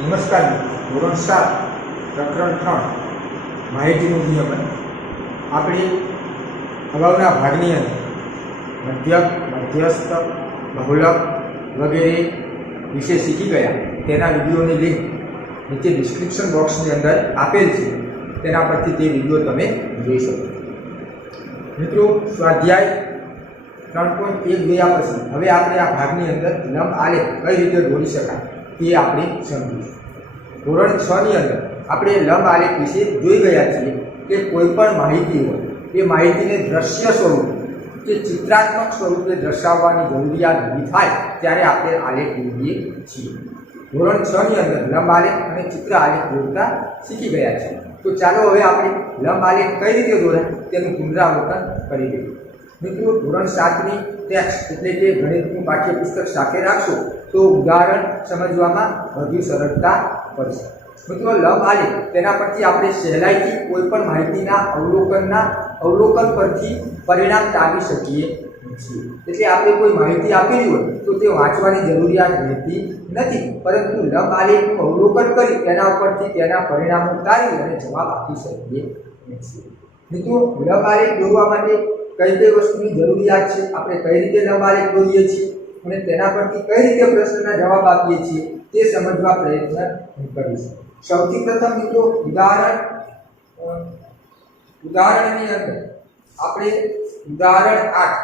નમસ્કાર મિત્રો, ધોરણ 7 પ્રકરણ 3 માહિતીનું નિયમન. આપણે અગાઉના ભાગની અંદર મધ્યક, મધ્યસ્થ, બહુલક વગેરે વિશે શીખી ગયા. તેના વિડીયોની લિંક નીચે ડિસ્ક્રિપ્શન બોક્સની અંદર આપેલ છે, તેના પરથી તે વિડીયો તમે જોઈ શકો. મિત્રો, સ્વાધ્યાય 3.1 ગયા પછી હવે આપણે આ ભાગની અંદર લંબ આલેખ કઈ રીતે દોરી શકાય તે આપણે સમજીશું. ધોરણ 6 ની અંદર આપણે લંબ આલેખ વિશે જોઈ ગયા છીએ કે કોઈ પણ માહિતી હોય એ માહિતીને દ્રશ્ય સ્વરૂપ કે ચિત્રાત્મક સ્વરૂપે દર્શાવવાની જરૂરિયાત ઊભી થાય ત્યારે આપણે આલેખ દોરીએ છીએ. ધોરણ 6 ની અંદર લંબ આલેખ અને ચિત્ર આલેખ દોરતા શીખી ગયા છીએ. તો ચાલો હવે આપણે લંબ આલેખ કઈ રીતે દોરાય તેનું પુનરાવર્તન કરી દઈએ. મિત્રો, ધોરણ 7 ની ટેક્સ્ટ એટલે કે ગણિતનું પાઠ્યપુસ્તક સાથે રાખશો તો ઉદાહરણ સમજવામાં વધુ સરળતા પડશે. મિત્રો, લંબ આલેખ તેના પરથી આપણે સહેલાઈથી કોઈ પણ માહિતીના અવલોકન પરથી પરિણામ તારવી શકીએ છીએ. એટલે આપણે કોઈ માહિતી આપેલી હોય તો તે વાંચવાની જરૂરિયાત રહેતી નથી, પરંતુ લંબ આલેખનું અવલોકન કરી તેના ઉપરથી તેના પરિણામો તારવી અને જવાબ આપી શકીએ છીએ. મિત્રો, લંબ આલેખ દોરવા માટે કઈ કઈ વસ્તુની જરૂરિયાત છે, આપણે કઈ રીતે લંબ આલેખ દોરીએ છીએ અને તેના પરથી કઈ રીતે પ્રશ્નના જવાબ આપીએ છીએ તે સમજવા પ્રયત્ન કરીશું. સૌથી પ્રથમ મિત્રો, ઉદાહરણની અંદર આપણે ઉદાહરણ 8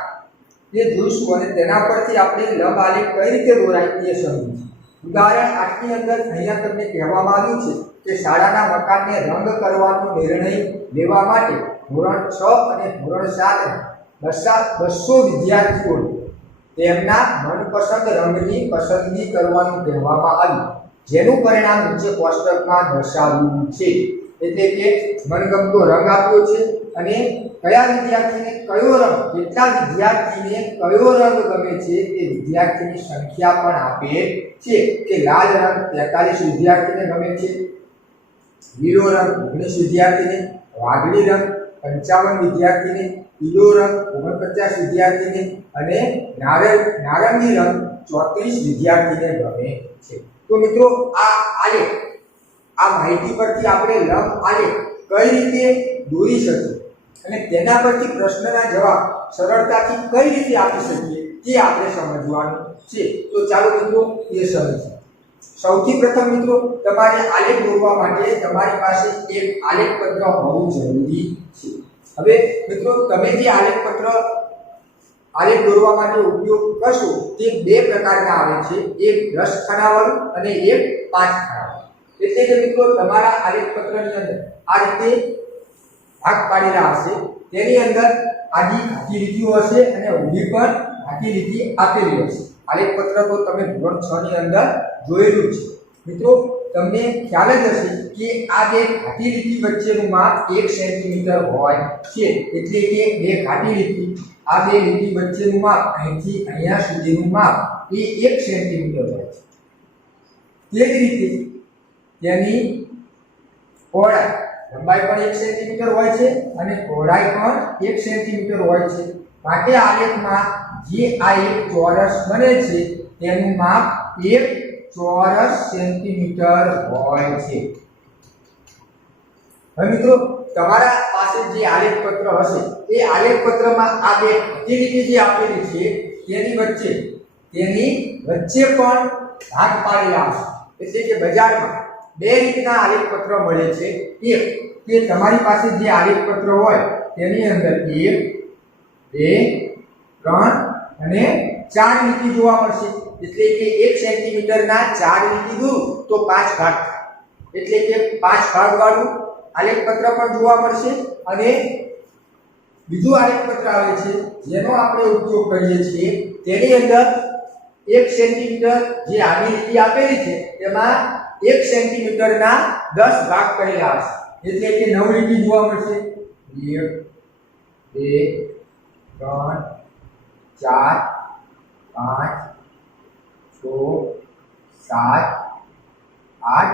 એ જોઈશું અને તેના પરથી આપણે લંબ આલેખ કઈ રીતે દોરાય તે સમજીશું. ઉદાહરણ 8 ની અંદર અહીંયા તમને કહેવામાં આવ્યું છે કે શાળાના મકાનને રંગ કરવાનો નિર્ણય લેવા માટે ધોરણ 6 અને ધોરણ 7 ના 200 વિદ્યાર્થીઓને તેમના મનપસંદ રંગની પસંદગી કરવાનું કહેવામાં આવ્યું, જેનું પરિણામ નીચે કોષ્ટકમાં દર્શાવ્યું છે. એટલે કે મનગમતો રંગ આપ્યો છે અને કયા વિદ્યાર્થીને કયો રંગ, કેટલા વિદ્યાર્થીને કયો રંગ ગમે છે તે વિદ્યાર્થીની સંખ્યા પણ આપે છે. કે લાલ રંગ 43 વિદ્યાર્થીને ગમે છે, લીલો રંગ 19 વિદ્યાર્થીને, વાદળી રંગ 55 વિદ્યાર્થીને, પીળો રંગ 49 વિદ્યાર્થીને અને નારંગી રંગ 34 વિદ્યાર્થીને ગમે છે. તો મિત્રો, આ માહિતી પરથી આપણે લંબ આલેખ કઈ રીતે દોરી શકીએ અને તેના પરથી પ્રશ્નના જવાબ સરળતાથી કઈ રીતે આપી શકીએ તે આપણે સમજવાનું છે. તો ચાલો મિત્રો એ સમજીએ. સૌથી પ્રથમ મિત્રો, તમારે આલેખ દોરવા માટે તમારી પાસે એક આલેખ પત્ર હોવું જરૂરી છે. હવે મિત્રો, તમે જે આલેખ દોરવા માટે ઉપયોગ કરશો તે બે પ્રકારના આવે છે, એક 10 ખાનાવાળું અને એક 5 ખાનાવાળું. એટલે કે મિત્રો, તમારા આલેખ પત્રની અંદર આ રીતે ભાગ પાડેલા હશે, તેની અંદર આડી ઘાટી લીટીઓ હશે અને ઊભી પણ ઘાટી લીટી આપેલી હશે. આલેખ પત્ર તો તમે ધોરણ 6 ની અંદર જોયેલું છે. મિત્રો, તમને ખ્યાલ જ હશે કે આ બે ઘાટી લીટી વચ્ચેનું માપ 1 સેન્ટીમીટર હોય છે. એટલે કે બે ઘાટી લીટી, આ બે લીટી વચ્ચેનું માપ અહીંથી અહીંયા સુધીનું માપ એ 1 સેન્ટીમીટર હોય છે. તે જ રીતે તેની પહોળાઈ, લંબાઈ પણ 1 સેન્ટીમીટર હોય છે અને પહોળાઈ પણ 1 સેન્ટીમીટર હોય છે. માટે આલેખમાં જે આ એક ચોરસ બને છે તેનું માપ 1 ચોરસ સેન્ટીમીટર હોય છે. હવે મિત્રો, તમારા પાસે જે આલેખ પત્ર હશે એ આલેખ પત્રમાં આ બે ઘાટી લીટી જે આપેલી છે તેની વચ્ચે પણ ભાગ પાડેલા હશે. એટલે કે બજારમાં બે રીતના આલેખ પત્ર મળે છે. એક કે તમારી પાસે જે આલેખ પત્ર હોય તેની અંદર 1, 2, 3 અને 4 લીટી જોવા મળશે. એટલે કે 1 સેન્ટીમીટરના 4 લીટી દોરું તો 5 ભાગ થાય. એટલે કે 5 ભાગ વાળું આલેખ પત્ર પણ જોવા મળશે. અને બીજું આલેખ પત્ર આવે છે જેનો આપણે ઉપયોગ કરીએ છીએ, તેની અંદર 1 સેન્ટીમીટર જે આડી લીટી આપેલી છે તેમાં 1 સેન્ટીમીટરના 10 ભાગ કરેલા હશે. એટલે કે 9 લીટી જોવા મળશે. 1, 2, 3, 4, 5, 6, 7, 8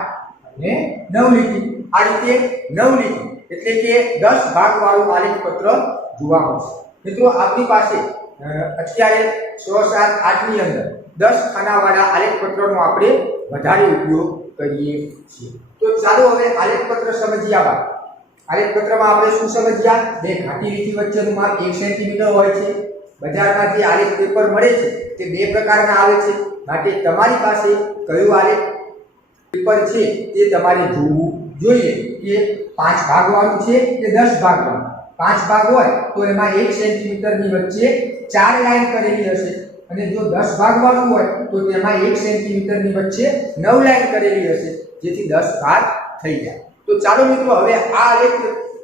અને 9 લીટી. આ રીતે 9 લીટી એટલે કે 10 ભાગ વાળું આલેખ પત્ર જોવા મળશે. મિત્રો, આપણી પાસે અત્યારે 6, 7, 8 ની અંદર 10 ખાનાવાળા આલેખ પત્રનો આપણે વધારે ઉપયોગ કરીએ છીએ। તો ચાલો હવે આલેખપત્ર સમજ્યા બાદ આલેખપત્રમાં આપણે શું સમજ્યા? બે ઘાટી લીટી વચ્ચેનું માપ 1 સેન્ટીમીટર હોય છે। બજારમાં જે આલેખ પેપર મળે છે તે બે પ્રકારના આવે છે, માટે તમારી પાસે કયું આલેખ પેપર છે તે તમારે જોવું જોઈએ કે 5 ભાગવાનું છે કે 10 ભાગવાનું। 5 ભાગ હોય તો એમાં 1 સેન્ટીમીટરની વચ્ચે 4 લાઈન કરેલી હશે, અને જો 10 ભાગવાનું હોય તો તેમાં 1 સેન્ટીમીટરની વચ્ચે 9 લાઈન કરેલી હશે, જેથી 10 ભાગ થઈ જાય। તો ચાલો મિત્રો હવે આ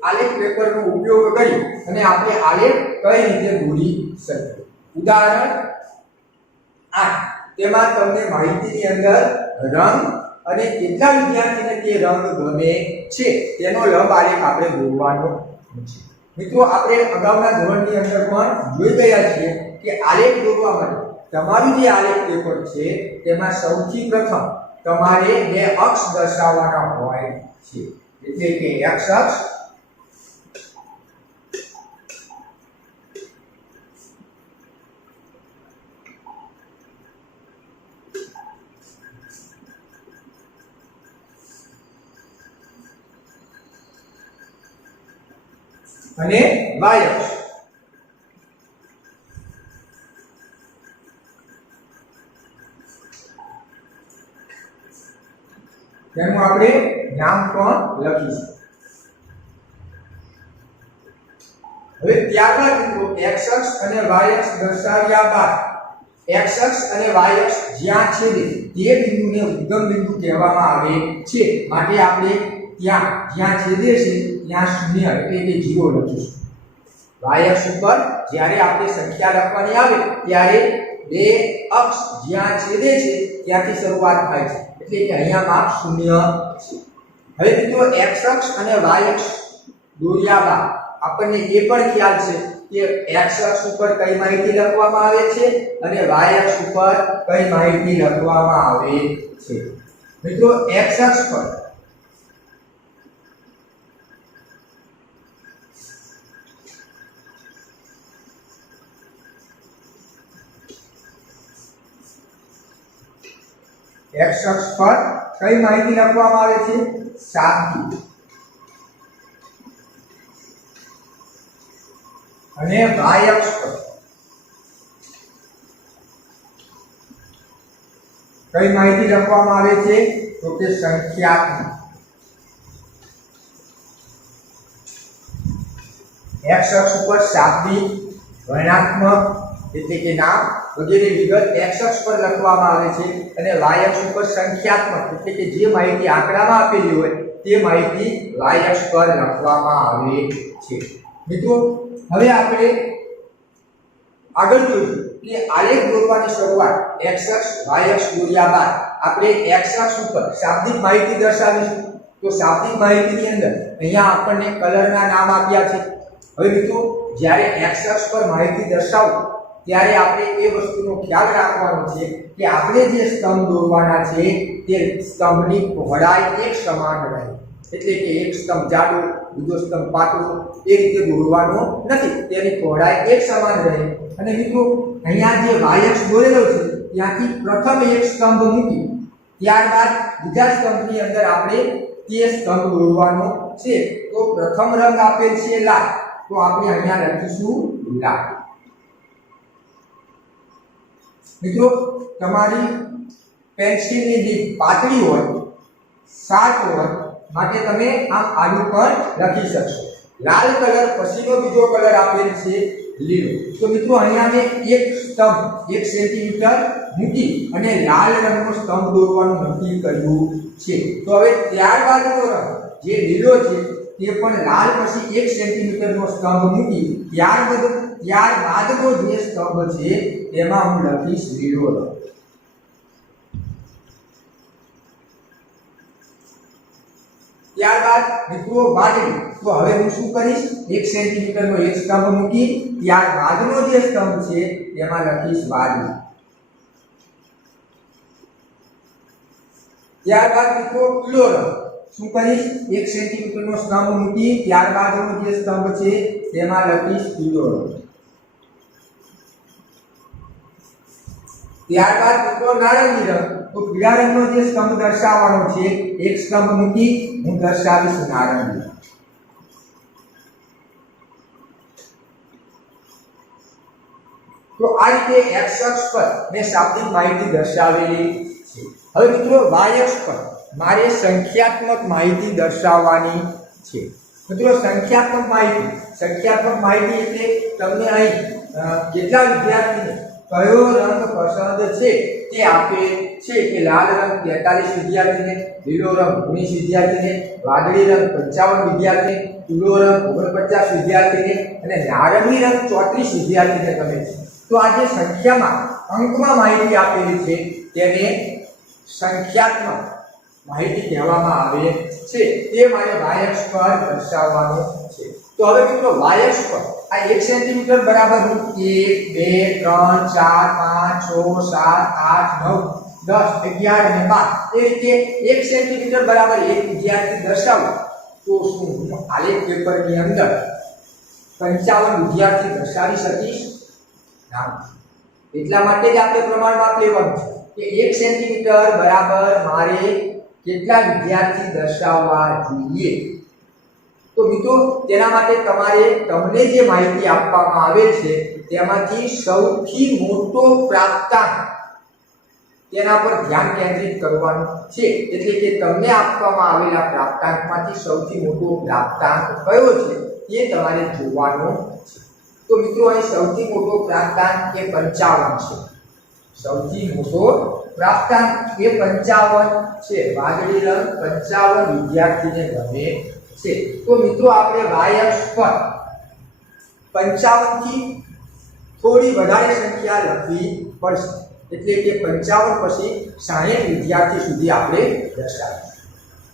આલેખ પેપરનો ઉપયોગ કરી અને આપણે આલેખ કઈ રીતે દોરી શકીએ। ઉદાહરણ 8 તેમાં તમને માહિતીની અંદર રંગ અને કેટલા વિદ્યાર્થીને તે રંગ ગમે છે તેનો લંબ આલેખ આપણે દોરવાનો છે। મિત્રો આપણે અગાઉના ધોરણની અંદર પણ જોઈ ગયા છીએ કે આલેખ દોરવા માટે તમારું જે આલેખ પેપર છે તેમાં સૌથી પ્રથમ તમારે બે અક્ષ દર્શાવવાના હોય છે, એટલે કે x અક્ષ અને y અક્ષ। તેનું આપણે નામ પણ લખીશું। હવે ત્યારબાદ મિત્રો x અક્ષ અને y અક્ષ દર્શાવ્યા બાદ x અક્ષ અને y અક્ષ જ્યાં છેદે તે બિંદુને ઉદ્ગમ બિંદુ કહેવામાં આવે છે, માટે આપણે જ્યાં છેદે છે ત્યાં 0 એટલે કે 0 લખીશું। y અક્ષ ઉપર જ્યારે આપણે સંખ્યા લખવાની આવે ત્યારે બે અક્ષ જ્યાં છેદે છે ત્યાંથી શરૂઆત થાય છે, એટલે કે અહીંયા માપ 0 છે। હવે મિત્રો x અક્ષ અને y અક્ષ દોર્યા બાદ આપણને એ પણ ખ્યાલ છે કે x અક્ષ ઉપર કઈ માહિતી લખવામાં આવે છે અને y અક્ષ ઉપર કઈ માહિતી લખવામાં આવે છે। મિત્રો x અક્ષ પર x અક્ષ પર કઈ માહિતી લખવામાં આવે છે? શાબ્દિક। અને y અક્ષ પર કઈ માહિતી લખવામાં આવે છે? તો કે સંખ્યાત્મક। x અક્ષ ઉપર શાબ્દિક, વર્ણનાત્મક એટલે કે નામ વગેરે વિગત x અક્ષ પર લખવામાં આવે છે, અને y અક્ષ ઉપર સંખ્યાત્મક એટલે કે જે માહિતી આંકડામાં આપેલી હોય તે માહિતી y અક્ષ પર લખવામાં આવે છે। મિત્રો હવે આપણે આગળ જોઈશું કે આલેખ દોરવાની શરૂઆત x અક્ષ y અક્ષ દોર્યા બાદ આપણે x અક્ષ ઉપર શાબ્દિક માહિતી દર્શાવીશું। તો શાબ્દિક માહિતીની અંદર અહીંયા આપણને કલરના નામ આપ્યા છે। હવે મિત્રો જ્યારે x અક્ષ પર માહિતી દર્શાવો ત્યારે આપણે એ વસ્તુનો ખ્યાલ રાખવાનો છે કે આપણે જે સ્તંભ દોરવાના છે તે સ્તંભની પહોળાઈ એક સમાન રહે, એટલે કે એક સ્તંભ જાડો બીજો સ્તંભ પાતળો એ રીતે દોરવાનો નથી, તેની પહોળાઈ એક સમાન રહે। અને મિત્રો અહીંયા જે y અક્ષ દોરેલો છે ત્યાંથી પ્રથમ એક સ્તંભ મૂકી ત્યારબાદ બીજા સ્તંભની અંદર આપણે તે સ્તંભ દોરવાનો છે। તો પ્રથમ રંગ આપેલ છે લાલ, તો આપણે અહીંયા લખીશું લાલ। મિત્રો તમારી પેન્સિલની લીડ પાતળી હોય, શાર્પ હોય, માટે તમે આમ આડું પણ લખી શકશો। લાલ કલર પછીનો બીજો કલર આપેલ છે લીલો। તો મિત્રો અહીંયા મેં એક સ્તંભ 1 સેન્ટીમીટર મૂકી અને લાલ રંગનો સ્તંભ દોરવાનું નક્કી કર્યું છે। તો હવે ત્યારબાદનો રંગ જે લીલો છે તે પણ લાલ પછી 1 સેન્ટીમીટરનો સ્તંભ મૂકી ત્યારબાદનો જે સ્તંભ છે તેમાં હું લખીશ લીલો રંગ। ત્યારબાદ મિત્રો વાદળી, તો હવે હું શું કરીશ? 1 સેન્ટીમીટરનો એક સ્તંભ મૂકી ત્યારબાદનો જે સ્તંભ છે તેમાં લખીશ વાદળી। ત્યારબાદ મિત્રો પીળો રંગ, શું કરીશ? 1 સેન્ટીમીટરનો સ્તંભ મૂકી ત્યારબાદનો જે સ્તંભ છે તેમાં લખીશ પીળો રંગ। ત્યારબાદ મિત્રો નારંગી રંગ, તો પીળા રંગનો જે સ્તંભ દર્શાવવાનો છે એક સ્તંભ મૂકી હું દર્શાવીશ નારંગી. તો આ રીતે x અક્ષ પર મેં શાબ્દિક માહિતી દર્શાવેલી છે. હવે મિત્રો y અક્ષ પર મારે સંખ્યાત્મક માહિતી દર્શાવવાની છે. મિત્રો સંખ્યાત્મક માહિતી એટલે તમને અહીં કેટલા વિદ્યાર્થીને કયો રંગ પસંદ છે તે આપે છે કે લાલ રંગ 43 વિદ્યાર્થીને, લીલો રંગ 19 વિદ્યાર્થીને, વાદળી રંગ 55 વિદ્યાર્થીને, પીળો રંગ 49 વિદ્યાર્થીને અને નારંગી રંગ 34 વિદ્યાર્થીને ગમે છે. તો આ જે સંખ્યામાં અંકમાં માહિતી આપેલી છે તેને સંખ્યાત્મક માહિતી કહેવામાં આવે છે. તે મારે y અક્ષ પર દર્શાવવાનું છે. તો હવે મિત્રો y અક્ષ પર આ 1 સેન્ટીમીટર બરાબર 1 2 3 4 5 6 7 8 9 10 11 અને 12 એ રીતે 1 સેન્ટીમીટર બરાબર 1 વિદ્યાર્થી દર્શાવું તો શું હું આલેખ પેપરની અંદર 55 વિદ્યાર્થી દર્શાવી શકીશ? ના. એટલા માટે જ આપણે પ્રમાણ માપ લેવાનું છે કે 1 સેન્ટીમીટર બરાબર મારે કેટલા વિદ્યાર્થી દર્શાવવા જોઈએ. તો મિત્રો તેના માટે તમને જે માહિતી આપવામાં આવેલ છે તેમાંથી સૌથી મોટો પ્રાપ્તાંક તેના પર ધ્યાન કેન્દ્રિત કરવાનું છે. એટલે કે તમને આપવામાં આવેલા પ્રાપ્તાંકમાંથી સૌથી મોટો પ્રાપ્તાંક કયો છે તે તમારે જોવાનો છે. તો મિત્રો અહીં સૌથી મોટો પ્રાપ્તાંક એ 55 છે. સૌથી મોટો પ્રાપ્તાંક એ 55 છે. વાદળી રંગ 55 વિદ્યાર્થીને ગમે છે. તો મિત્રો આપણે y અક્ષ પર 55 થી થોડી વધારે સંખ્યા લખવી પડશે. એટલે કે 55 પછી 60 વિદ્યાર્થી સુધી આપણે દર્શાવીશું.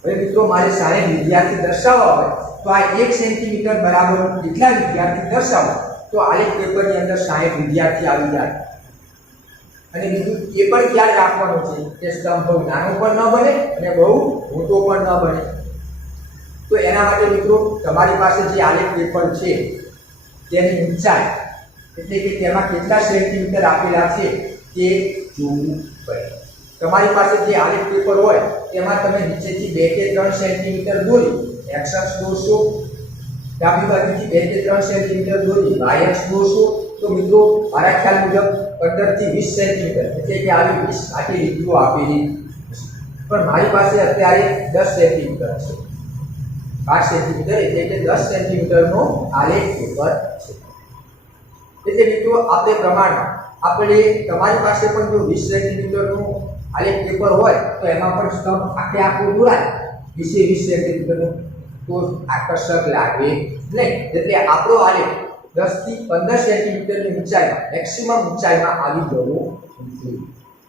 હવે મિત્રો મારે 60 વિદ્યાર્થી દર્શાવવા હોય તો આ 1 સેન્ટીમીટર બરાબર કેટલા વિદ્યાર્થી દર્શાવો તો આલેખ પેપરની અંદર 60 વિદ્યાર્થી આવી જાય. અને બીજું એ પણ ખ્યાલ રાખવાનો છે કે સ્તંભ બહુ નાનો પણ ન બને અને બહુ મોટો પણ ન બને. તો એના માટે મિત્રો તમારી પાસે જે આલેખ પેપર છે તેની ઊંચાઈ એટલે કે તેમાં કેટલા સેન્ટીમીટર આપેલા છે તે જોવું પડે. તમારી પાસે જે આલેખ પેપર હોય તેમાં તમે નીચેથી 2 કે 3 સેન્ટીમીટર દોરી x અક્ષ દોરશો, ડાબી બાજુથી 2 કે 3 સેન્ટીમીટર દોરી y અક્ષ દોરશો તો મિત્રો મારા ખ્યાલ મુજબ 15 થી 20 સેન્ટીમીટર એટલે કે આવી 20 આટલી લીટીઓ આપેલી છે. પણ મારી પાસે અત્યારે 10 સેન્ટીમીટર છે. 5 સેન્ટીમીટર એટલે કે 10 સેન્ટીમીટરનો આલેખ પેપર છે. એટલે મિત્રો આપણે પ્રમાણમાં તમારી પાસે પણ જો 20 સેન્ટીમીટરનું આલેખ પેપર હોય તો એમાં પણ સ્તંભ આખો દોરાય 20 સેન્ટીમીટરનું તો આકર્ષક લાગે નહીં. એટલે આપણો આલેખ 10 થી 15 સેન્ટીમીટરની ઊંચાઈમાં મેક્સિમમ ઊંચાઈમાં આવી જવો જોઈએ.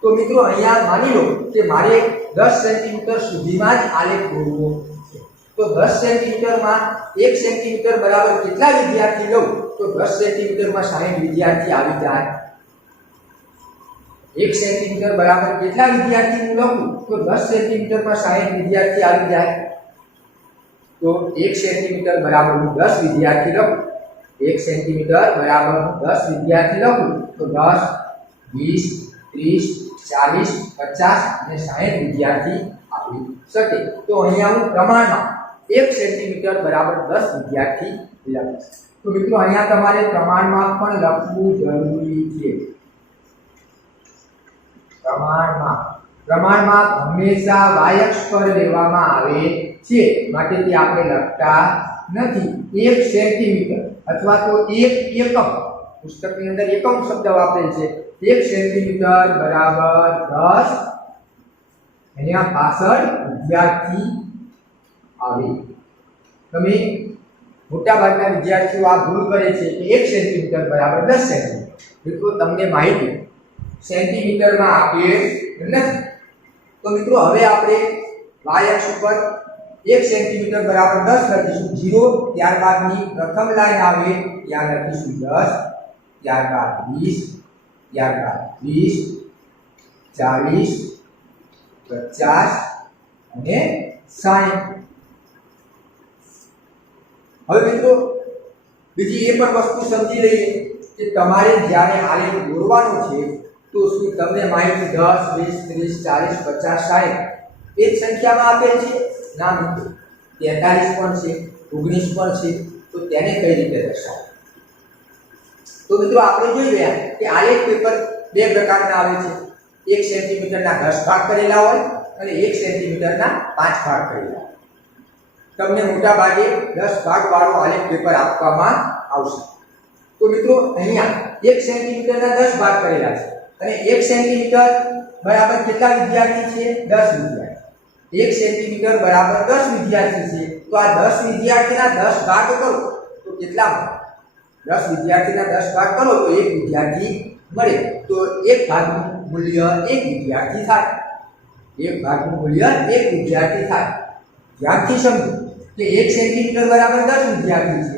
તો મિત્રો અહીંયા માની લો કે મારે 10 સેન્ટીમીટર સુધીમાં જ આલેખ દોરવો છે. તો 10 સેન્ટીમીટરમાં 1 સેન્ટીમીટર બરાબર કેટલા વિદ્યાર્થી લઉં તો 10 સેન્ટીમીટરમાં 60 વિદ્યાર્થી આવી જાય. 1 સેન્ટીમીટર બરાબર કેટલા વિદ્યાર્થી હું લખું તો 10 સેન્ટીમીટરમાં 60 વિદ્યાર્થી આવી જાય. તો 1 સેન્ટીમીટર બરાબર હું 10 વિદ્યાર્થી લખું. 1 સેન્ટીમીટર બરાબર હું 10 વિદ્યાર્થી લખું તો 10 20 30 40 50 અને 60 વિદ્યાર્થી આવી શકે. તો અહીંયા હું પ્રમાણમાં 1 સેન્ટીમીટર બરાબર 10 વિદ્યાર્થી લખીશ. તો મિત્રો અહીંયા તમારે પ્રમાણમાં પણ લખવું જરૂરી છે. પ્રમાણમાં હંમેશા y અક્ષ પર લેવામાં આવે છે માટે તે આપણે લખતા નથી. 1 સેન્ટીમીટર અથવા તો 1 એકમ પુસ્તકની અંદર એકમ શબ્દ વાપરેલ છે. 1 સેન્ટીમીટર બરાબર 10 અહીંયા પાછળ વિદ્યાર્થી આવે. તમે મોટા ભાગના વિદ્યાર્થીઓ આ ભૂલ કરે છે કે 1 સેન્ટીમીટર બરાબર 10 સેન્ટીમીટર. મિત્રો તમને માહિતી સેન્ટીમીટરમાં આપેલ નથી. તો મિત્રો હવે આપણે y અક્ષ ઉપર 1 સેન્ટીમીટર બરાબર 10 લખીશું 0. ત્યારબાદની પ્રથમ લાઈન આવે ત્યાં લખીશું 10, ત્યારબાદ 20, ત્યારબાદ 30, 40, 50 અને 60. હવે મિત્રો બીજી એ પણ વસ્તુ સમજી લઈએ કે તમારે જ્યારે આલેખ દોરવાનો છે તો શું તમને માહિતી 10 20 30 40 50 60 એ જ સંખ્યામાં આપેલ છે? ના મિત્રો, 43 પણ છે, 19 પણ છે. તો તેને કઈ રીતે દર્શાવવું? તો મિત્રો આપણે જોઈ ગયા કે આલેખ પેપર બે પ્રકારના આવે છે. 1 સેન્ટીમીટરના 10 ભાગ કરેલા હોય અને 1 સેન્ટીમીટરના 5 ભાગ કરેલા હોય. તમને મોટા ભાગે 10 ભાગ વાળો આલેખ પેપર આપવામાં આવશે. તો મિત્રો અહીંયા 1 સેન્ટીમીટરના 10 ભાગ કરેલા છે અને 1 સેન્ટીમીટર બરાબર કેટલા વિદ્યાર્થી છે? 10 વિદ્યાર્થી. 1 સેન્ટીમીટર બરાબર 10 વિદ્યાર્થી છે. તો આ 10 વિદ્યાર્થીના 10 ભાગ કરો તો કેટલા મળે? 10 વિદ્યાર્થીના 10 ભાગ કરો તો 1 વિદ્યાર્થી મળે. તો 1 ભાગનું મૂલ્ય 1 વિદ્યાર્થી થાય. 1 ભાગનું મૂલ્ય 1 વિદ્યાર્થી થાય. ધ્યાનથી સમજો કે 1 સેન્ટીમીટર બરાબર 10 વિદ્યાર્થી છે.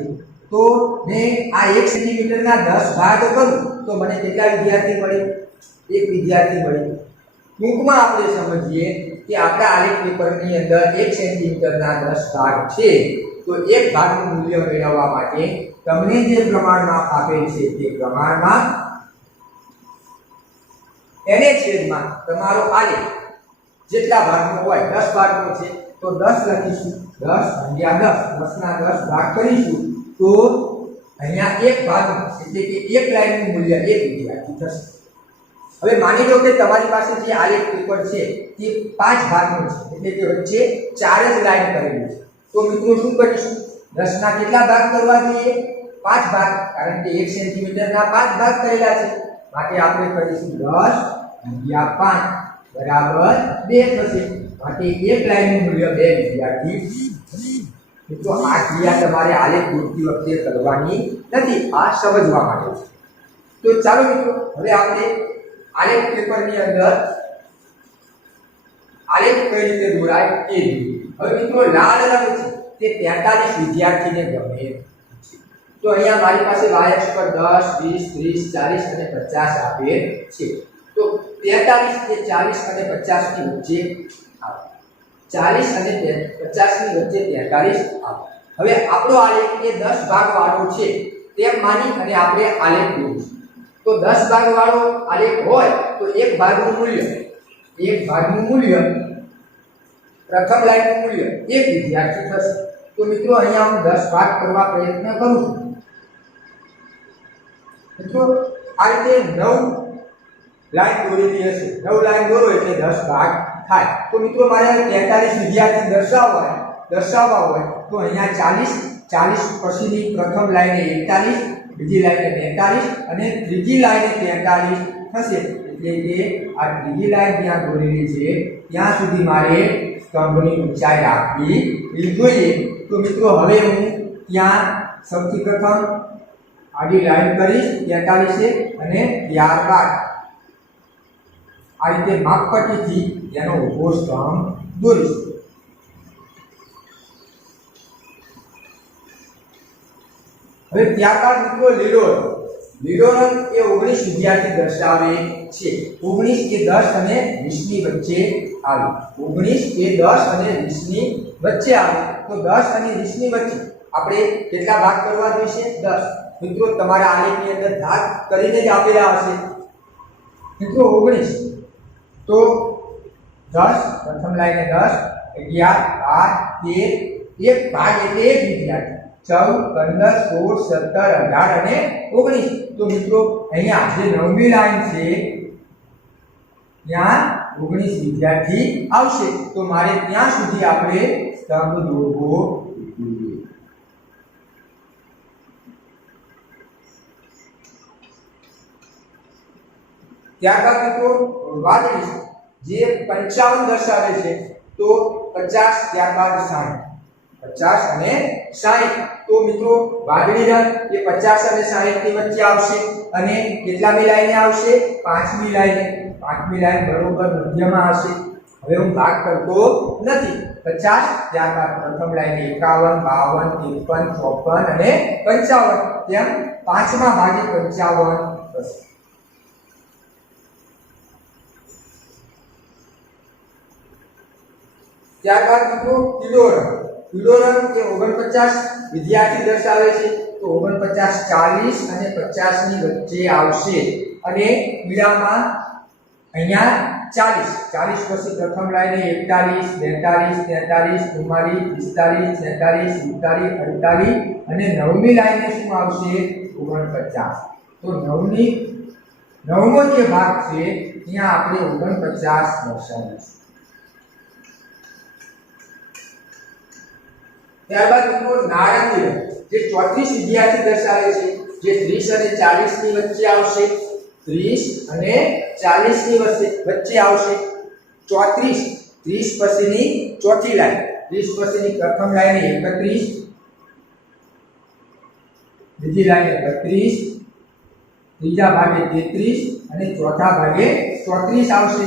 તો મેં આ 1 સેન્ટીમીટરના 10 ભાગ કરું તો મને કેટલા વિદ્યાર્થી મળે? 1 વિદ્યાર્થી મળે. ટૂંકમાં આપણે સમજીએ કે આપણા આલેખ પેપરની અંદર 1 સેન્ટીમીટરના 10 ભાગ છે. તો 1 ભાગનું મૂલ્ય મેળવવા માટે તમને જે પ્રમાણમાં આપેલ છે તે પ્રમાણમાં એને છેદમાં તમારો આલેખ જેટલા ભાગનો હોય 10 ભાગનો છે તો 10 લખીશું. 10 ભાગ્યા 10, 10 ના 10 ભાગ કરીશું તો અહીંયા 1 ભાગ એટલે કે 1 લાઈનનું મૂલ્ય 1 વિદ્યાર્થી થશે. હવે માની લો કે તમારી પાસે જે આલેખ પેપર છે તે 5 ભાગનો છે એટલે કે વચ્ચે 4 જ લાઈન કરેલી છે. તો મિત્રો શું કરીશું? 10 ના કેટલા ભાગ કરવા જોઈએ? 5 ભાગ, કારણ કે 1 સેન્ટીમીટરના 5 ભાગ કરેલા છે. માટે આપણે કરીશું 10 ભાગ્યા 5 બરાબર 2 થશે. માટે 1 લાઈનનું મૂલ્ય 2 વિદ્યાર્થી. મિત્રો આ ક્રિયા તમારે આલેખ દોરતી વખતે કરવાની નથી, આ સમજવા માટે છે. તો ચાલો મિત્રો હવે આપણે આલેખ પેપરની અંદર આલેખ કઈ રીતે દોરાય એ જોઈએ. હવે મિત્રો લાલ રંગ છે તે 43 વિદ્યાર્થીને ગમે છે. તો અહીંયા મારી પાસે y-અક્ષ પર 10 20 30 40 અને 50 આપેલ છે. તો 43 એ 40 અને 50 ની વચ્ચે આવે. 40 અને 50 ની વચ્ચે 43 આવે. હવે આપણો આલેખ એ 10 ભાગ વાળો છે તેમ માની અને આપણે આલેખ દોરીશું. તો 10 ભાગ વાળો આલેખ હોય તો 1 ભાગનું મૂલ્ય પ્રથમ લાઈનનું મૂલ્ય 1 વિદ્યાર્થી થશે. તો મિત્રો અહીંયા હું 10 ભાગ કરવા પ્રયત્ન કરું છું. મિત્રો આ રીતે 9 લાઈન દોરેલી હશે. 9 લાઈન દોરો એટલે 10 ભાગ થાય. તો મિત્રો મારે 43 વિદ્યાર્થી દર્શાવવા હોય તો અહીંયા 40 પછીની પ્રથમ લાઈને 41, બીજી લાઈને 43 અને ત્રીજી લાઈને 43 થશે. એટલે કે આ ત્રીજી લાઈન ત્યાં દોરેલી છે ત્યાં સુધી મારે સ્તંભની ઊંચાઈ રાખવી જોઈએ. તો મિત્રો હવે હું ત્યાં સૌથી પ્રથમ આડી લાઈન કરીશ 43 અને ત્યારબાદ આ રીતે માપપટ્ટીથી તેનો ઊભો સ્તંભ દોરીશ. હવે ત્યારબાદ મિત્રો લીલો રંગ એ 19 વિદ્યાર્થી દર્શાવે છે. 19 એ 10 અને 20 ની વચ્ચે આવે. 19 એ 10 અને 20 ની વચ્ચે આવે. તો 10 અને 20 ની વચ્ચે આપણે કેટલા ભાગ કરવા જોઈશે? 10. મિત્રો તમારા આલેખની અંદર ભાગ કરીને જ આપેલા હશે. મિત્રો 19 તો 10 પ્રથમ લાઈને 10 11 12 13 એક ભાગ એટલે 1 વિદ્યાર્થી. 14 15 16 17 18 અને 19. તો મિત્રો અહીંયા જે 9મી લાઈન છે ત્યાં 19 વિદ્યાર્થી આવશે. તો મારે ત્યાં સુધી આપણે સ્તંભ દોરવો જોઈએ. ત્યારબાદ મિત્રો વાદળી જે 55 દર્શાવે છે. તો 50 ત્યારબાદ 60. 50 અને 60. તો મિત્રો વાદળી રંગ એ 50 અને 60 ની વચ્ચે આવશે અને કેટલામી લાઈને આવશે? 5મી લાઈને. 5મી લાઈન બરોબર મધ્યમાં હશે. હવે હું ભાગ કરતો નથી. 50 ત્યારબાદ પ્રથમ લાઈને 51 52 53 54 અને 55 તેમ 5મા ભાગે 55 થશે. ત્યારબાદ મિત્રો પીળો રંગ એ 49 વિદ્યાર્થી દર્શાવે છે. તો 49 40 અને 50 ની વચ્ચે આવશે અને પીળામાં અહીંયા 40 પછી પ્રથમ લાઈને 41 42 43 44 45 46 47 48 અને નવમી લાઈને શું આવશે 49. તો નવમો જે ભાગ છે ત્યાં આપણે 49 દર્શાવીશું. ત્યારબાદ મિત્રો નારંગી રંગ જે 34 વિદ્યાર્થી દર્શાવે છે, જે 30 અને 40 ની વચ્ચે આવશે. 30 અને 40 ની વચ્ચે આવશે. 34 30 પછીની ચોથી લાઈન, 30 પછીની પ્રથમ લાઈન 31, બીજી લાઈન 32, ત્રીજા ભાગે 33 અને ચોથા ભાગે 34 આવશે.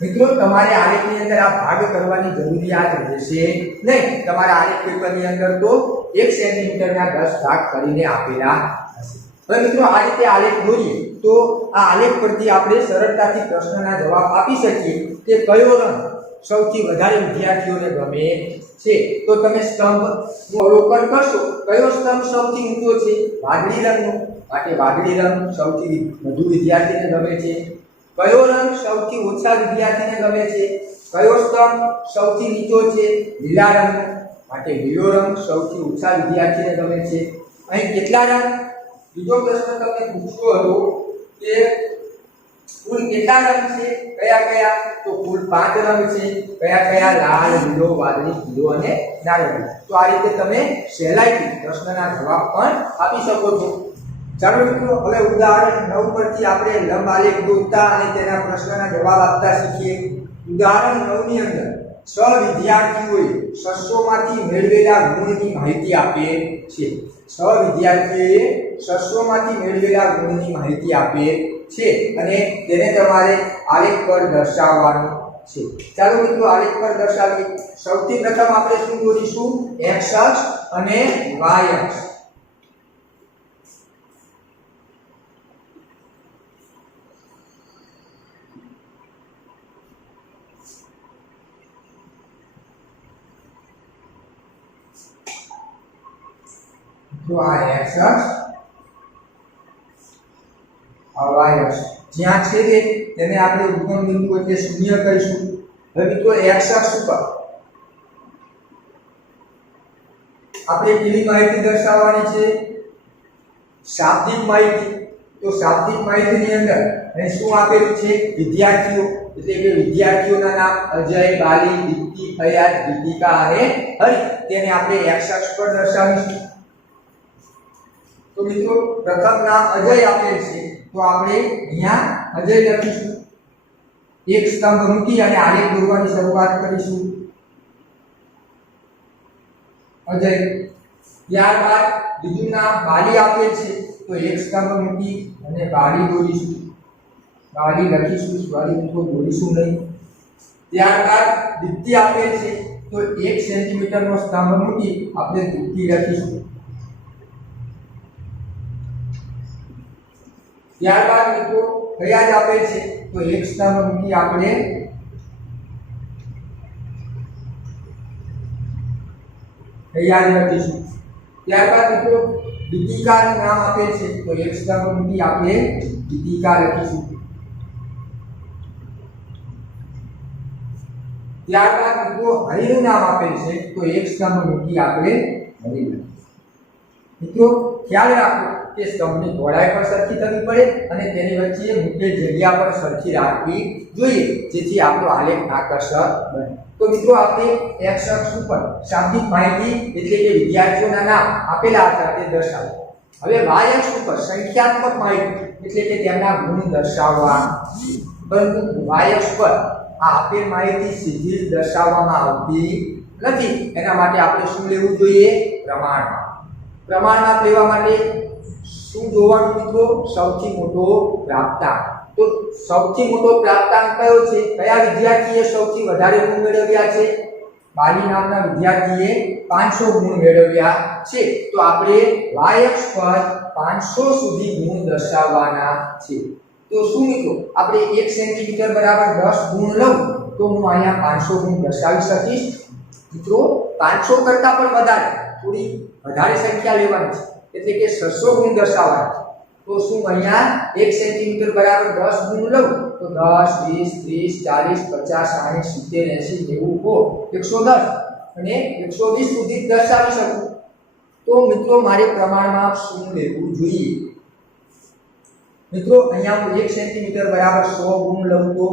મિત્રો તમારે આલેખની અંદર આ ભાગ કરવાની જરૂરિયાત રહેશે નહીં. તમારા આલેખ પેપરની અંદર તો 1 સેન્ટીમીટરના 10 ભાગ કરીને આપેલા હશે. હવે મિત્રો આ રીતે આલેખ દોરીએ તો આ આલેખ પરથી આપણે સરળતાથી પ્રશ્નના જવાબ આપી શકીએ કે કયો રંગ સૌથી વધારે વિદ્યાર્થીઓને ગમે છે. તો તમે સ્તંભનું અવલોકન કરશો. કયો સ્તંભ સૌથી ઊંચો છે? વાદળી રંગનો, માટે વાદળી રંગ સૌથી વધુ વિદ્યાર્થીને ગમે છે. કયો રંગ સૌથી ઓછા વિદ્યાર્થીને ગમે છે? કયો સ્તંભ સૌથી નીચો છે? લીલા રંગ, માટે લીલો રંગ સૌથી ઓછા વિદ્યાર્થીને ગમે છે. અહીં કેટલા રંગ? બીજો પ્રશ્ન તમને પૂછ્યો હતો કે કુલ કેટલા રંગ છે? કયા કયા? તો કુલ 5 રંગ છે. કયા કયા? લાલ, લીલો, વાદળી, પીળો અને નારંગી. તો આ રીતે તમે સહેલાઈથી પ્રશ્નના જવાબ પણ આપી શકો છો. ચાલો મિત્રો હવે ઉદાહરણ 9 પરથી આપણે લંબ આલેખ દોરતા અને તેના પ્રશ્નના જવાબ આપતા શીખીએ. ઉદાહરણ 9 ની અંદર 6 વિદ્યાર્થીઓએ 600 માંથી મેળવેલા ગુણની માહિતી આપે છે. 6 વિદ્યાર્થીઓએ 600 માંથી મેળવેલા ગુણની માહિતી આપે છે અને તેને તમારે આલેખ પર દર્શાવવાનું છે. ચાલો મિત્રો આલેખ પર દર્શાવીએ. સૌથી પ્રથમ આપણે શું દોરીશું? x અક્ષ અને y અક્ષ. તો આ x અક્ષ, આ y અક્ષ જ્યાં છે તેને આપણે ઉગમ બિંદુ એટલે 0 કહીશું. હવે મિત્રો x અક્ષ ઉપર આપણે કેવી માહિતી દર્શાવવાની છે? શાબ્દિક માહિતી. તો શાબ્દિક માહિતીની અંદર અહીં શું આપેલું છે? વિદ્યાર્થીઓ, એટલે કે વિદ્યાર્થીઓના નામ અજય, બાલી, દીપ્તિ, ફયાદ, દીપિકા અને હરિ. તેને આપણે x અક્ષ પર દર્શાવીશું. તો મિત્રો પ્રથમ નામ અજય આપેલ છે તો આપણે અહીંયા અજય લખીશું. એક સ્તંભ મૂકી અને આલેખ દોરવાની શરૂઆત કરીશું. અજય. ત્યારબાદ બીજું નામ બાલી આપેલ છે તો એક સ્તંભ મૂકી અને બાલી દોરીશું. બાલી લખીશું, બાલી મિત્રો દોરીશું નહીં. ત્યારબાદ દીપ્તિ આપેલ છે તો 1 સેન્ટીમીટરનો સ્તંભ મૂકી આપણે દીપ્તિ લખીશું. ત્યારબાદ મિત્રો ફયાદ આપેલ છે તો એક સ્તંભ મૂકી આપણે ફયાદ લખીશું. ત્યારબાદ મિત્રો દીપિકાનું નામ આપેલ છે તો એક સ્તંભ મૂકી આપણે દીપિકા લખીશું. ત્યારબાદ મિત્રો હરિનું નામ આપેલ છે તો એક સ્તંભ મૂકી આપણે હરિ લખીશું. મિત્રો ખ્યાલ રાખો કે સ્તંભની પહોળાઈ પણ સરખી થવી પડે અને તેની વચ્ચે મુખ્ય જગ્યા પણ સરખી રાખવી જોઈએ જેથી આપણો આલેખ આકર્ષક બને. તો મિત્રો આપણે x અક્ષ ઉપર શાબ્દિક માહિતી એટલે કે વિદ્યાર્થીઓના નામ આપેલા હતા તે દર્શાવો. હવે y અક્ષ ઉપર સંખ્યાત્મક માહિતી એટલે કે તેમના ગુણ દર્શાવવા. પરંતુ y અક્ષ પર આ આપેલ માહિતી સીધી જ દર્શાવવામાં આવતી નથી. એના માટે આપણે શું લેવું જોઈએ? પ્રમાણમાં. પ્રમાણમાં લેવા માટે શું જોવાનું મિત્રો? સૌથી મોટો પ્રાપ્તાંક. તો સૌથી મોટો પ્રાપ્તાંક કયો છે? કયા વિદ્યાર્થીએ સૌથી વધારે ગુણ મેળવ્યા છે? બાલી નામના વિદ્યાર્થીએ 500 ગુણ મેળવ્યા છે. તો આપણે y અક્ષ પર 500 સુધી ગુણ દર્શાવવાના છે. તો શું મિત્રો આપણે 1 સેન્ટીમીટર બરાબર 10 ગુણ લઉં તો હું અહીંયા 500 ગુણ દર્શાવી શકીશ? મિત્રો 500 કરતા પણ વધારે થોડી વધારે સંખ્યા લેવાની છે એટલે કે 600 ગુણ દર્શાવવાના છે તો શું અહીંયા 1 સેન્ટીમીટર બરાબર 10 ગુણ લઉં તો 10 20 30 40 50 60 70 80 90 110 અને 120 સુધી દર્શાવી શકું તો મિત્રો મારે પ્રમાણમાં શું લેવું જોઈએ મિત્રો અહીંયા હું 1 સેન્ટીમીટર બરાબર 100 ગુણ લઉં તો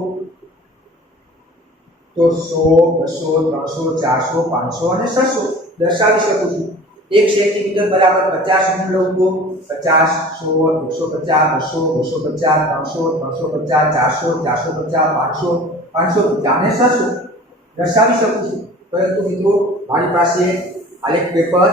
100 200 300 400 500 અને 600 દર્શાવી શકું છું 1 સેન્ટીમીટર બરાબર 50 ગુણ લઉં તો 50 100 150 200 250 300 350 400 450 500 550 અને 600 દર્શાવી શકું છું પરંતુ મિત્રો મારી પાસે આલેખ પેપર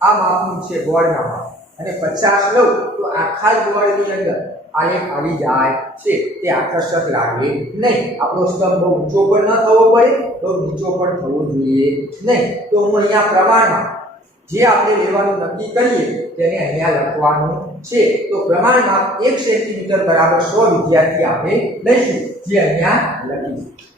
આ માપનું છે બોર્ડના માપ અને 50 લઉં તો આખા બોર્ડની અંદર આલેખ આવી જાય છે તે આકર્ષક લાગે નહીં આપણો સ્તંભ બહુ ઊંચો પણ ન થવો પડે બહુ નીચો પણ થવો જોઈએ નહીં તો હું અહીંયા પ્રમાણમાં જે આપણે લેવાનું નક્કી કરીએ તેને અહીંયા લખવાનું છે તો પ્રમાણમાં 1 સેન્ટીમીટર બરાબર 100 વિદ્યાર્થી આપણે લઈશું જે અહીંયા લખીશું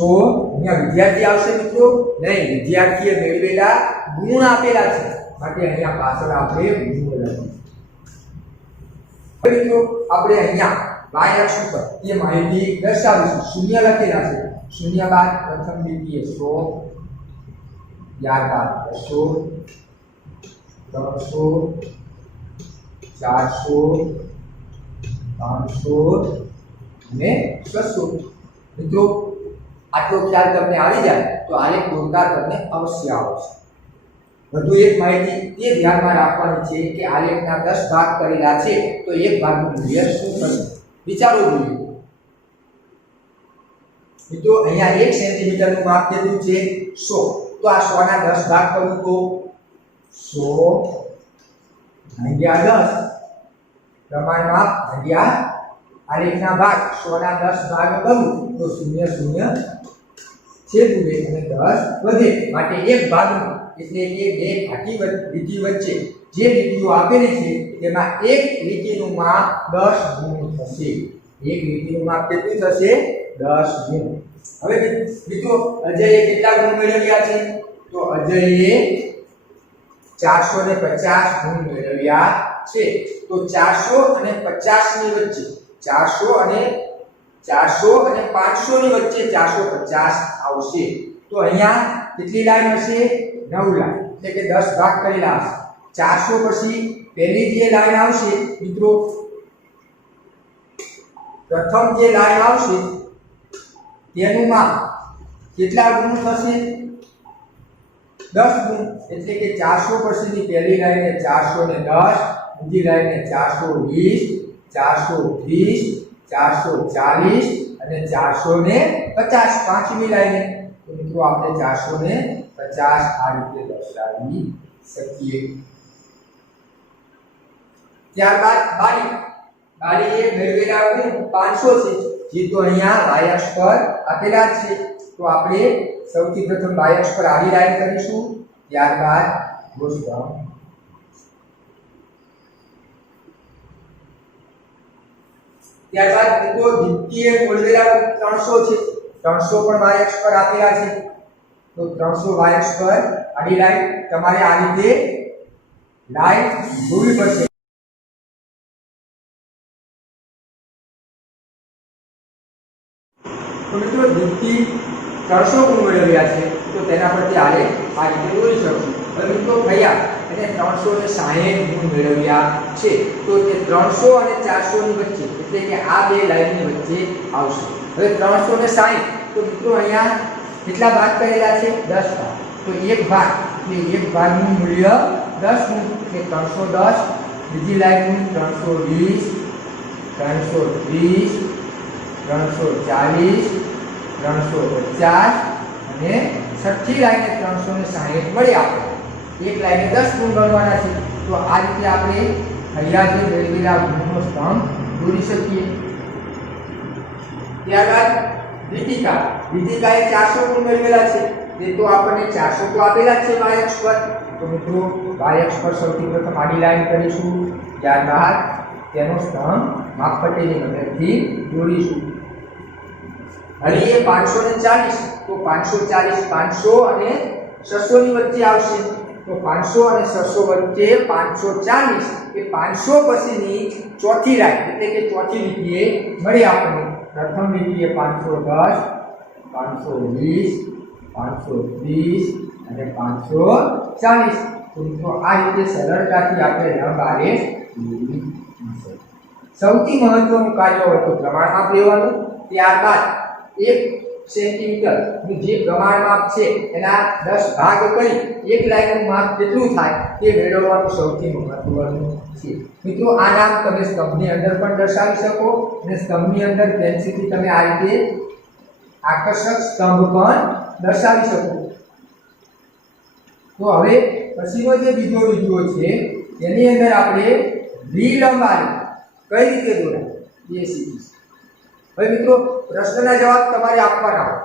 તો અહીંયા વિદ્યાર્થી આવશે મિત્રો નહીં વિદ્યાર્થીએ મેળવેલા ગુણ આપેલા છે માટે અહીંયા પાછળ આપણે ગુણ લખીશું મિત્રો આપણે અહીંયા y અક્ષ ઉપર એ માહિતી દર્શાવીશું શૂન્ય લખેલા છે શૂન્ય બાદ પ્રથમ લીટીએ 100 ત્યારબાદ 200 300 400 500 અને 600 મિત્રો આટલો ખ્યાલ તમને આવી જાય તો આલેખ દોરતા તમને અવશ્ય આવશે વધુ એક માહિતી એ ધ્યાનમાં રાખવાની છે કે આલેખના 10 ભાગ કરેલા છે તો એક ભાગનું મૂલ્ય શું થશે વિચારો જોઈએ મિત્રો અહીંયા 1 સેન્ટીમીટરનું માપ કેટલું છે 100 તો આ 100 ના 10 ભાગ કરું તો 100 ભાગ્યા 10 પ્રમાણ માપ ભાગ્યા આલેખના ભાગ 100 ના 10 ભાગ કરું તો 0 0 છેદું 2 અને 10 વધે માટે એક ભાગનું એટલે કે બે ઘાટી લીટી વચ્ચે જે લીટીઓ આપેલી છે તેમાં એક લીટીનું માપ 10 ગુણ થશે એક લીટીનું માપ કેટલું થશે 10 ગુણ હવે મિત્રો અજયે કેટલા ગુણ મેળવ્યા છે તો અજયે 450 ગુણ મેળવ્યા છે તો 400 અને 50 ની વચ્ચે 400 અને 500 ની વચ્ચે 450 આવશે તો અહીંયા કેટલી લાઈન હશે 9 લાઈન એટલે કે 10 ભાગ કરેલા હશે 400 પછી પહેલી જે લાઈન આવશે મિત્રો પ્રથમ જે લાઈન આવશે તેનું માપ કેટલા ગુણ થશે 10 ગુણ એટલે કે 400 પછીની પહેલી લાઈનને 410 બીજી લાઈનને 420 430 440 અને 450 પાંચમી લાઈને તો મિત્રો આપણે 450 આ રીતે દર્શાવી શકીએ ત્યારબાદ બારી એ મેળવેલા ગુણ 500 છે જે તો અહીંયા y અક્ષ પર આપેલા છે તો આપણે સૌથી પ્રથમ y અક્ષ પર આડી લાઈન કરીશું ત્યારબાદ ગોઠવણ ત્યારબાદ મિત્રો દ્વિતીય મેળવેલા 300 છે 300 પણ y અક્ષ પર આપેલા છે તો 300 y અક્ષ પર આડી લાઈન તમારે આ રીતે લાઈન દોરવી પડશે તો મિત્રો દ્વિતીય 300 ગુણ મેળવ્યા છે તો તેના પરથી આલેખ આ રીતે દોરી શકશું હવે મિત્રો થયા અને 360 ગુણ મેળવ્યા છે તો તે 300 અને 400 ની વચ્ચે એટલે કે આ બે લાઈનની વચ્ચે આવશે હવે 360 તો મિત્રો અહીંયા કેટલા ભાગ કરેલા છે 10 ભાગ તો એક ભાગ એટલે એક ભાગનું મૂલ્ય 10 ગુણ એટલે 310 બીજી લાઈનનું 320 330 340 350 અને છઠ્ઠી લાઈને 360 મળી આપણે એક લાઈને 10 ગુણ ગણવાના છે તો આ રીતે આપણે અહીંયા જે મેળવેલા ગુણનો સ્તંભ દોરી શકીએ ત્યારબાદ દીપિકાએ 400 ગુણ મેળવેલા છે તે તો આપણને 400 તો આપેલા જ છે y અક્ષ પર તો મિત્રો y અક્ષ પર સૌથી પ્રથમ આડી લાઈન કરીશું, ત્યારબાદ તેનો સ્તંભ માપપટ્ટીની મદદથી દોરીશું. હવે એ 540 તો 540 500 અને 600 ની વચ્ચે આવશે. તો 500 અને 600 વચ્ચે 540 એ 500 પછીની ચોથી લાઈન એટલે કે ચોથી લીટીએ મળી આપણને. પ્રથમ લીટીએ 510 520 530 અને 540. તો આ રીતે સરળતાથી આપણે લંબ આલેખ દોરી શકીએ. સૌથી મહત્વનું કાર્ય હોય તો પ્રમાણ માપ લેવાનું, ત્યારબાદ 1 સેન્ટીમીટર નું જે પ્રમાણ માપ છે એના 10 ભાગ કરી એક લાઈનનું માપ કેટલું થાય તે મેળવવાનું સૌથી મહત્વનું છે. મિત્રો આ નામ તમે સ્તંભની અંદર પણ દર્શાવી શકો અને સ્તંભની અંદર પેન્સિલથી તમે આ રીતે આકર્ષક સ્તંભ પણ દર્શાવી શકો. તો હવે પછીનો જે બીજો વિડિયો છે એની અંદર આપણે વિલંબ આલેખ કઈ રીતે દોરાય એ શીખીશું. હવે મિત્રો પ્રશ્નના જવાબ તમારે આપવાના હોય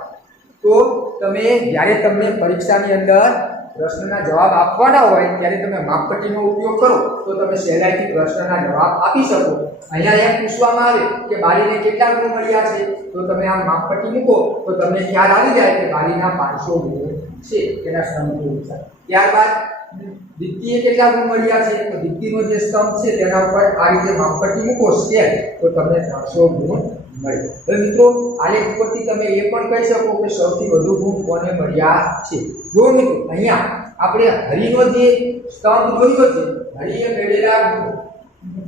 તો તમે જ્યારે તમને પરીક્ષાની અંદર પ્રશ્નના જવાબ આપવાના હોય ત્યારે તમે માપપટ્ટીનો ઉપયોગ કરો તો તમે સહેલાઈથી પ્રશ્નના જવાબ આપી શકો. અહીંયા એમ પૂછવામાં આવે કે બારીને કેટલા ગુણ મળ્યા છે તો તમે આ માપપટ્ટી મૂકો તો તમને ખ્યાલ આવી જાય કે બારીના 500 ગુણ છે તેના સ્તંભ. ત્યારબાદ દ્વિતીય કેટલા ગુણ મળ્યા છે તો દ્વિતીયનો જે સ્તંભ છે તેના ઉપર આ રીતે માપપટ્ટી મૂકો સ્કેલ તો તમને 300 ગુણ મળે. હવે મિત્રો આલેખ ઉપરથી તમે એ પણ કહી શકો કે સૌથી વધુ ગુણ કોને મળ્યા છે. જો મિત્રો અહીંયા આપણે હરિનો જે સ્તંભ જોયો છે, હરિએ મેળવેલા ગુણ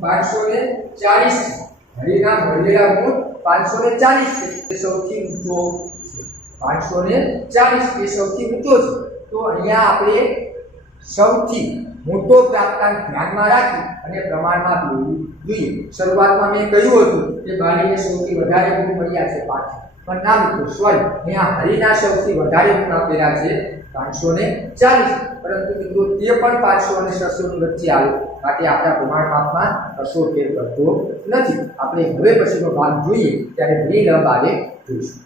540 છે. હરિના મળેલા ગુણ 540 છે તે સૌથી ઊંચો છે. 540 એ સૌથી ઊંચો છે. તો અહીંયા આપણે સૌથી મોટો પ્રાપ્તાંક ધ્યાનમાં રાખી અને પ્રમાણમાં દોરવું જોઈએ. શરૂઆતમાં મેં કહ્યું હતું કે બાળીને સૌથી વધારે ગુણ મળ્યા છે 5, પણ ના મિત્રો સોરી, અહીંયા હરિના સૌથી વધારે ગુણ આપેલા છે 540, પરંતુ મિત્રો તે પણ 500 અને 600 ની વચ્ચે આવે માટે આપણા પ્રમાણ માપમાં કશો ફેર પડતો નથી. આપણે હવે પછીનો ભાગ જોઈએ ત્યારે વિલંબ આલેખ જોઈશું.